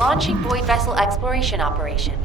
Launching void vessel exploration operation.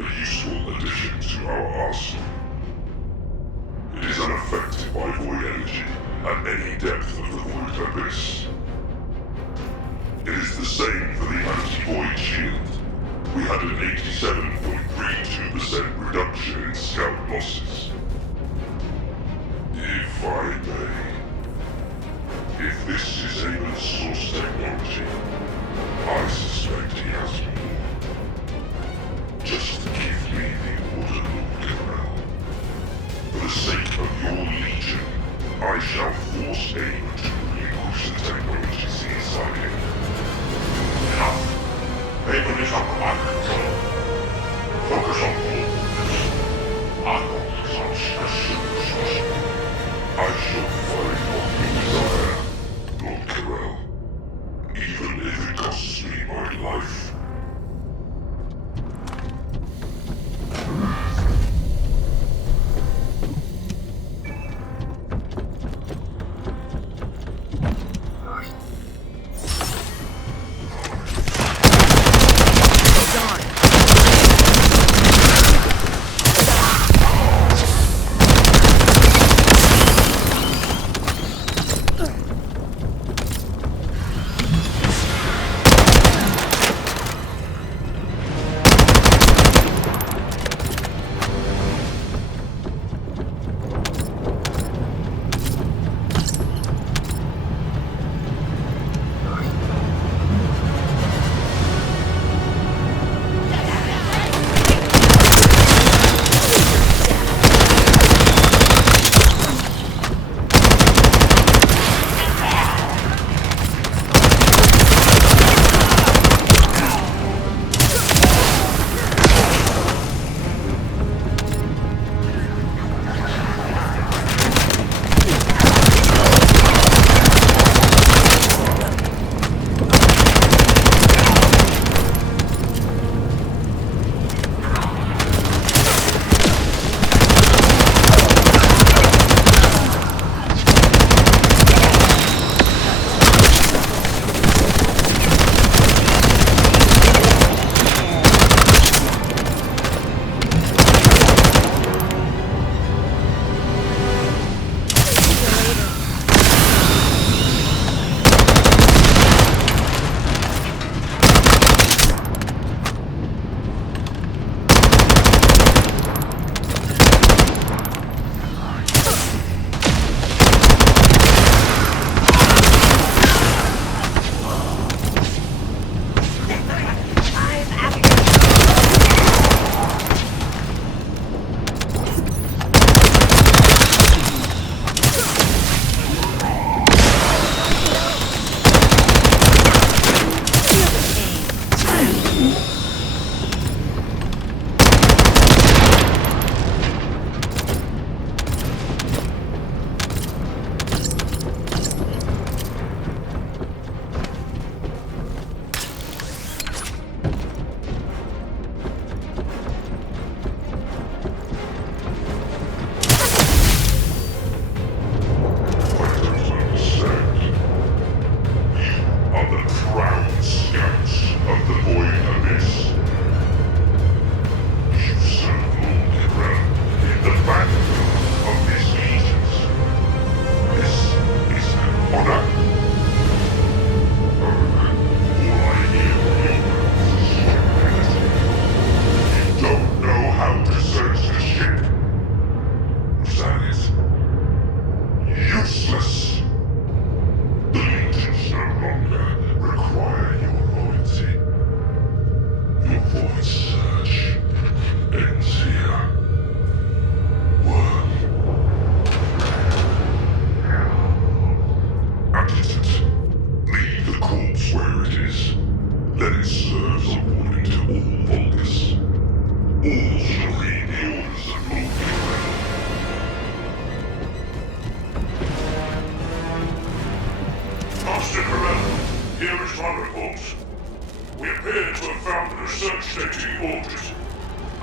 a useful addition to our arsenal. It is unaffected by void energy at any depth of the void abyss. It is the same for the anti-void shield. We had an 87.32% reduction in scout losses. If I may, if this is Amon's source technology, I suspect he has more. Just give me the order, Lord Corral. For the sake of your legion, I shall force Amon to relinquish the technologies inside him. Enough. Amon is under my control. Focus on orders. I will touch as soon as possible. I shall find what we desire, Lord Corral, even if it costs me my life.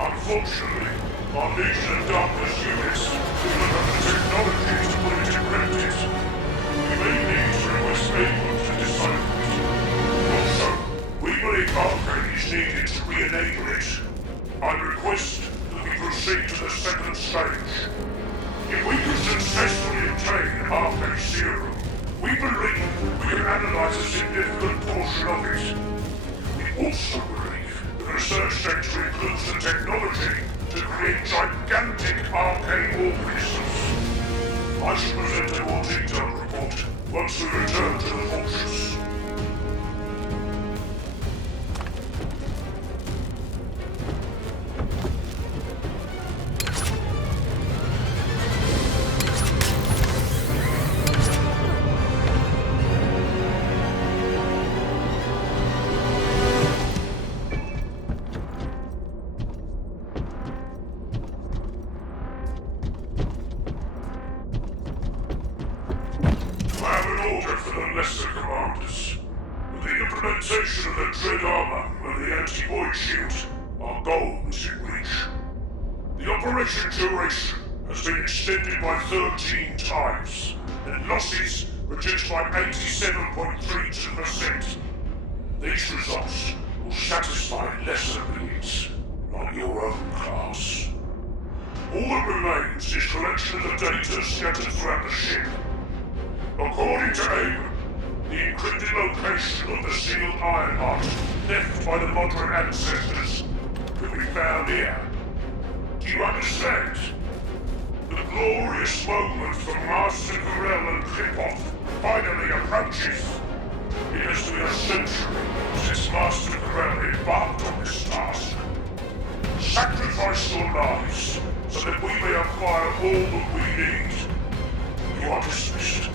Unfortunately, our Legion of Darkness units do not have the technology to put it in practice. We may need to request Amen to decipher it. Also, we believe upgrade is needed to re-enable it. I request proceed to the second stage. If we can successfully obtain Arcane Serum, we believe we can analyze a significant portion of it. We also believe the research center includes the technology to create gigantic arcane organisms. I should present a more detailed report once we return to the fortress. Lesser commanders. With the implementation of the dread armor and the anti-void shield, our goal is in reach. The operation duration has been extended by 13 times, and losses reduced by 87.32%. These results will satisfy lesser beings, like your own class. All that remains is collection of the data scattered throughout the ship. According to Aim, the encrypted location of the sealed iron heart left by the modern ancestors can be found here. Do you understand? The glorious moment for Master Corell and Kripoff finally approaches. It has been a century since Master Corell embarked on this task. Sacrifice your lives so that we may acquire all that we need. You are dismissed.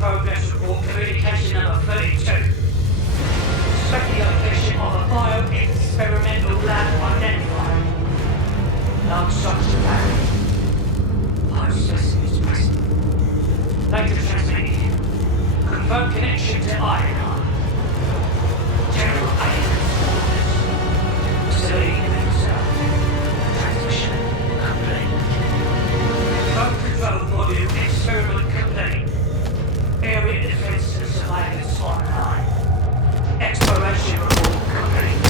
progress report communication number 32. Speculation of a bio-experimental lab identified. Non-structured lab. Process is present. Data transmitted. Confirm connection to INR. General Agency orders. Facility connector. Transmission complete. Phone control module experiment complete. Area defense and surveillance online. Exploration report complete.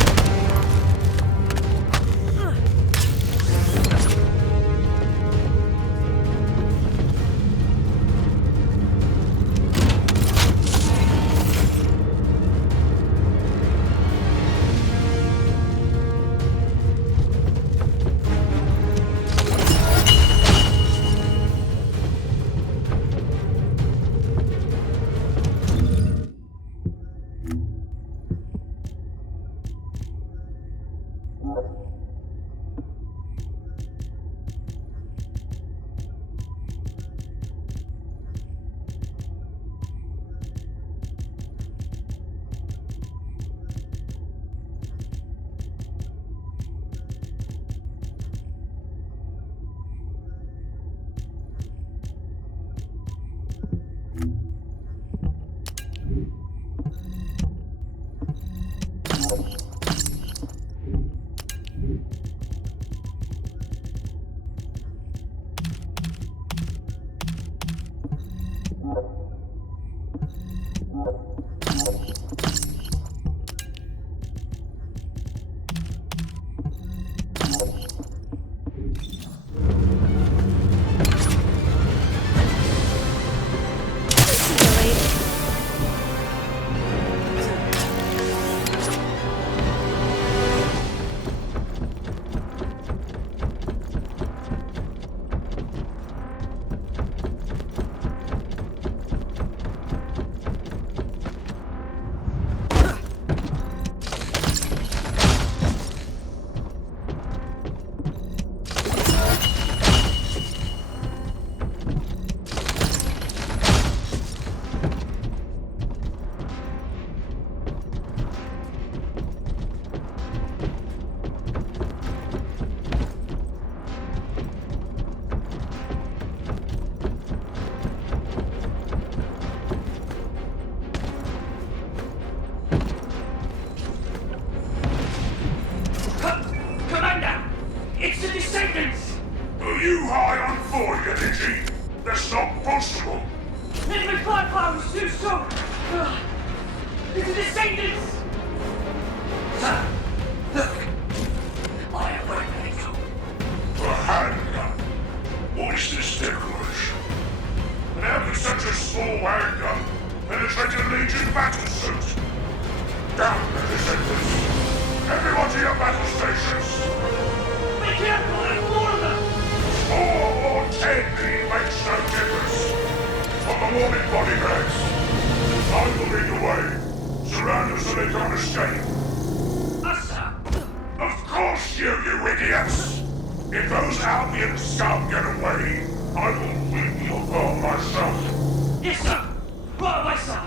Commander! It's the Descendants! Are you high on void energy? That's not possible. Enemy firepower is too strong! It's the Descendants! Sir, look! I have weapons. A handgun? What is this decoration? And how can such a small handgun penetrate a Legion battle suit? Down the Descendants! Everyone to your battle stations! Be careful, there's more of them! 4 or 10 makes no difference. On the warning bodyguards. I will lead the way. Surround them so they can't escape. Us, sir! Of course you idiots! If those Albion scum get away, I will win your war myself. Yes, sir! Right away, sir!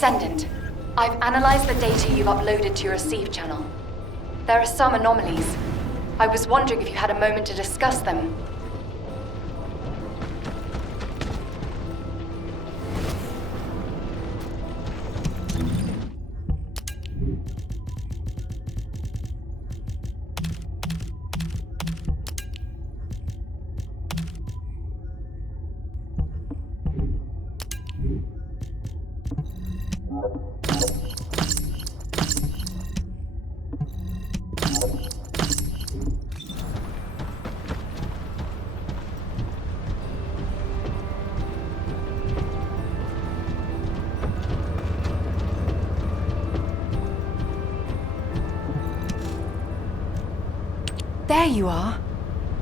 Descendant, I've analyzed the data you've uploaded to your receive channel. There are some anomalies. I was wondering if you had a moment to discuss them. There you are.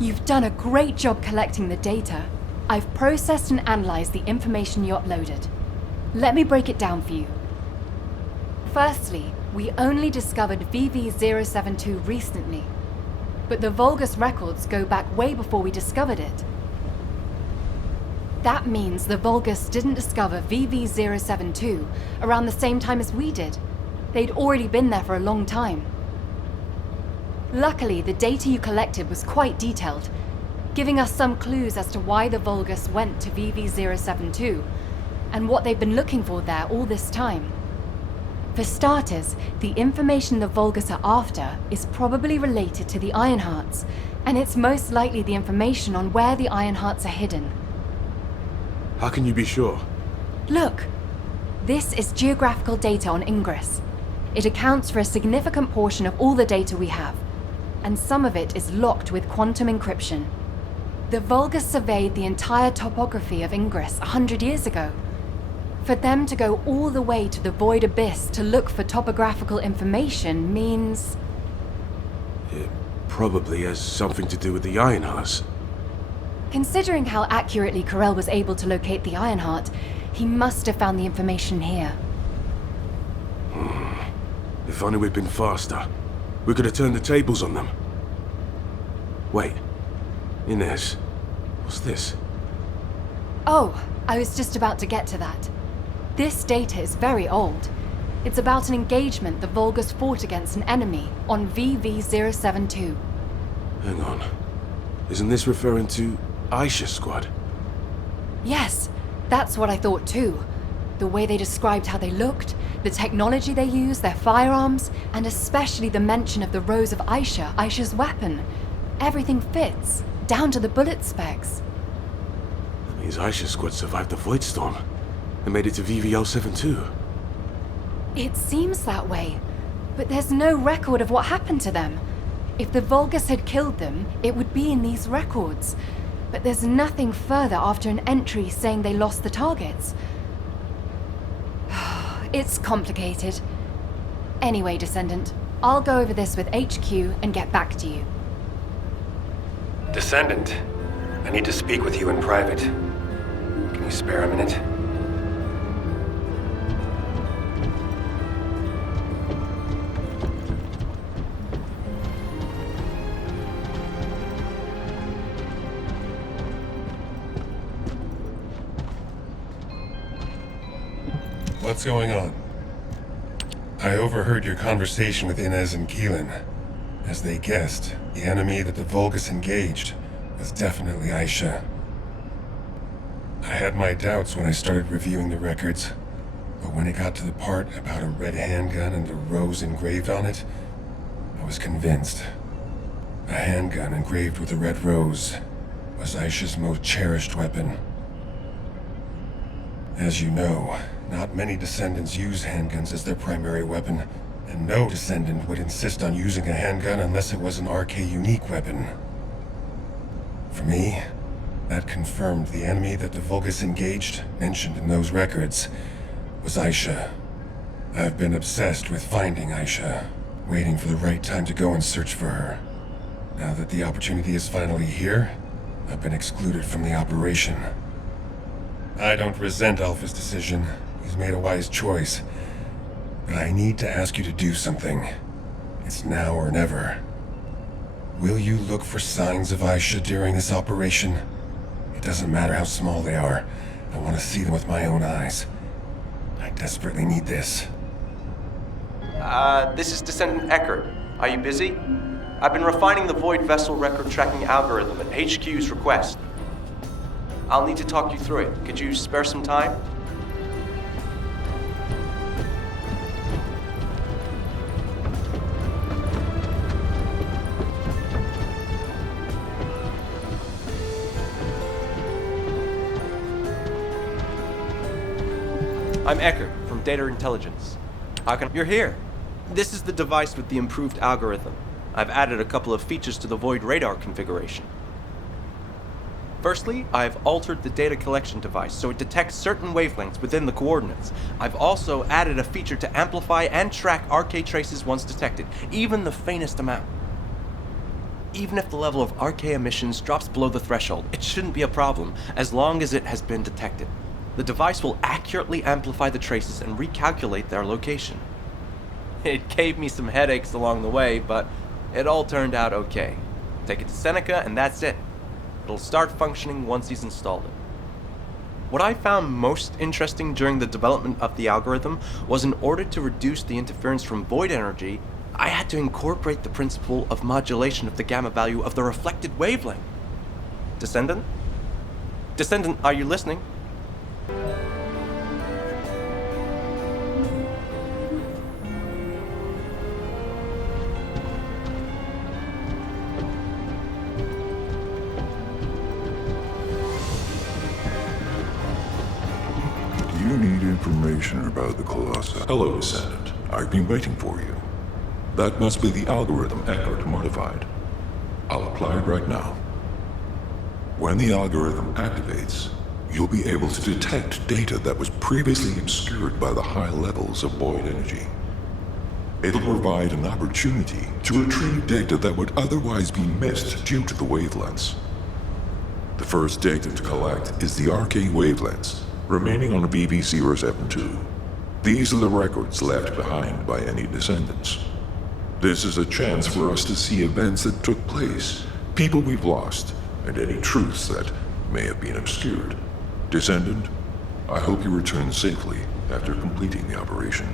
You've done a great job collecting the data. I've processed and analyzed the information you uploaded. Let me break it down for you. Firstly, we only discovered VV-072 recently, but the Vulgus records go back way before we discovered it. That means the Vulgus didn't discover VV-072 around the same time as we did. They'd already been there for a long time. Luckily, the data you collected was quite detailed, giving us some clues as to why the Vulgus went to VV-072 and what they've been looking for there all this time. For starters, the information the Vulgus are after is probably related to the Ironhearts, and it's most likely the information on where the Ironhearts are hidden. How can you be sure? Look, this is geographical data on Ingress. It accounts for a significant portion of all the data we have, and some of it is locked with quantum encryption. The Vulgus surveyed the entire topography of Ingress 100 years ago. For them to go all the way to the Void Abyss to look for topographical information means... It probably has something to do with the Ironhearts. Considering how accurately Corell was able to locate the Ironheart, he must have found the information here. If only we'd been faster. We could have turned the tables on them. Wait. Inez, what's this? Oh, I was just about to get to that. This data is very old. It's about an engagement the Vulgus fought against an enemy on VV-072. Hang on. Isn't this referring to Aisha's squad? Yes, that's what I thought too. The way they described how they looked, the technology they used, their firearms, and especially the mention of the rose of Aisha's weapon. Everything fits, down to the bullet specs. That means Aisha's squad survived the Void Storm and made it to VV-072. It seems that way, but there's no record of what happened to them. If the Vulgus had killed them, it would be in these records. But there's nothing further after an entry saying they lost the targets. It's complicated. Anyway, Descendant, I'll go over this with HQ and get back to you. Descendant, I need to speak with you in private. Can you spare a minute? What's going on? I overheard your conversation with Inez and Keelan. As they guessed, the enemy that the Vulgus engaged was definitely Aisha. I had my doubts when I started reviewing the records, but when it got to the part about a red handgun and a rose engraved on it, I was convinced. A handgun engraved with a red rose was Aisha's most cherished weapon. As you know, not many Descendants use handguns as their primary weapon, and no Descendant would insist on using a handgun unless it was an RK unique weapon. For me, that confirmed the enemy that the Vulgus engaged, mentioned in those records, was Aisha. I've been obsessed with finding Aisha, waiting for the right time to go and search for her. Now that the opportunity is finally here, I've been excluded from the operation. I don't resent Alpha's decision. He's made a wise choice. But I need to ask you to do something. It's now or never. Will you look for signs of Aisha during this operation? It doesn't matter how small they are. I want to see them with my own eyes. I desperately need this. This is Descendant Eckert. Are you busy? I've been refining the Void Vessel record tracking algorithm at HQ's request. I'll need to talk you through it. Could you spare some time? I'm Eckert from Data Intelligence. You're here. This is the device with the improved algorithm. I've added a couple of features to the Void radar configuration. Firstly, I've altered the data collection device so it detects certain wavelengths within the coordinates. I've also added a feature to amplify and track RK traces once detected, even the faintest amount. Even if the level of RK emissions drops below the threshold, it shouldn't be a problem, as long as it has been detected. The device will accurately amplify the traces and recalculate their location. It gave me some headaches along the way, but it all turned out okay. Take it to Seneca, and that's it. It'll start functioning once he's installed it. What I found most interesting during the development of the algorithm was in order to reduce the interference from void energy, I had to incorporate the principle of modulation of the gamma value of the reflected wavelength. Descendant? Descendant, are you listening? You need information about the Colossus. Hello, Descendant. I've been waiting for you. That must be the algorithm Eckert modified. I'll apply it right now. When the algorithm activates, you'll be able to detect data that was previously obscured by the high levels of void energy. It'll provide an opportunity to retrieve data that would otherwise be missed due to the wavelengths. The first data to collect is the RK wavelengths, remaining on BB-072. These are the records left behind by any descendants. This is a chance for us to see events that took place, people we've lost, and any truths that may have been obscured. Descendant, I hope you return safely after completing the operation.